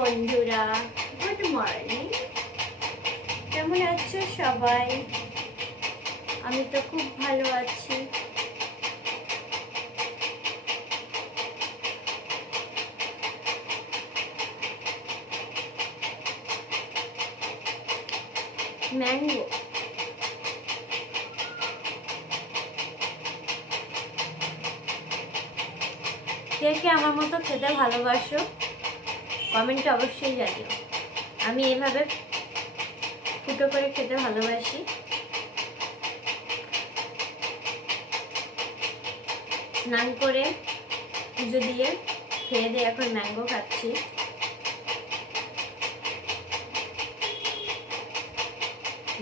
বন্ধুরা, good morning. কেমন আছো সবাই? আমি তো খুব ভালো আছি। ম্যাঙ্গো কে কে আমার মতো খেতে ভালোবাসো কমেন্টে অবশ্যই জানিও। আমি এভাবে ফুটো করে খেতে ভালোবাসি। স্নান করে পুজো দিয়ে খেয়ে দিয়ে এখন ম্যাঙ্গো খাচ্ছি।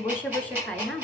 বসে বসে খাই। হ্যাঁ,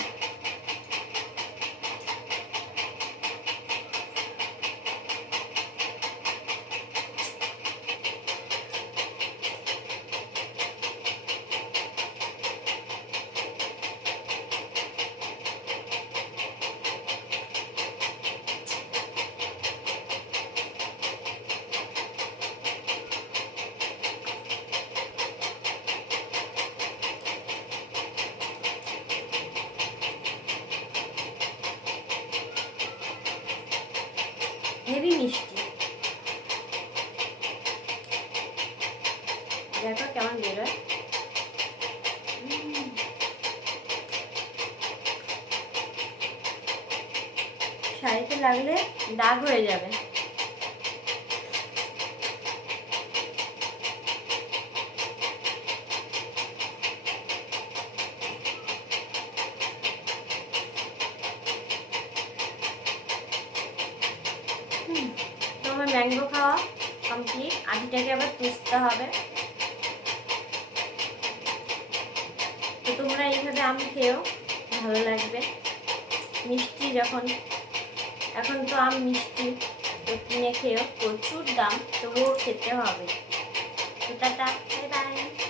হেভি মিষ্টি। দেখো কেমন বেরোয়। শাড়িতে লাগলে দাগ হয়ে যাবে। তোমার ম্যাঙ্গো খাওয়া কমপ্লিট। আটিটাকে আবার তুষতে হবে। তো তোমরা এইভাবে আম খেয়েও ভালো লাগবে। মিষ্টি যখন, এখন তো আম মিষ্টি, তো কিনে খেয়েও প্রচুর দাম, তবুও খেতে হবে। তো টাটা, বাই বাই।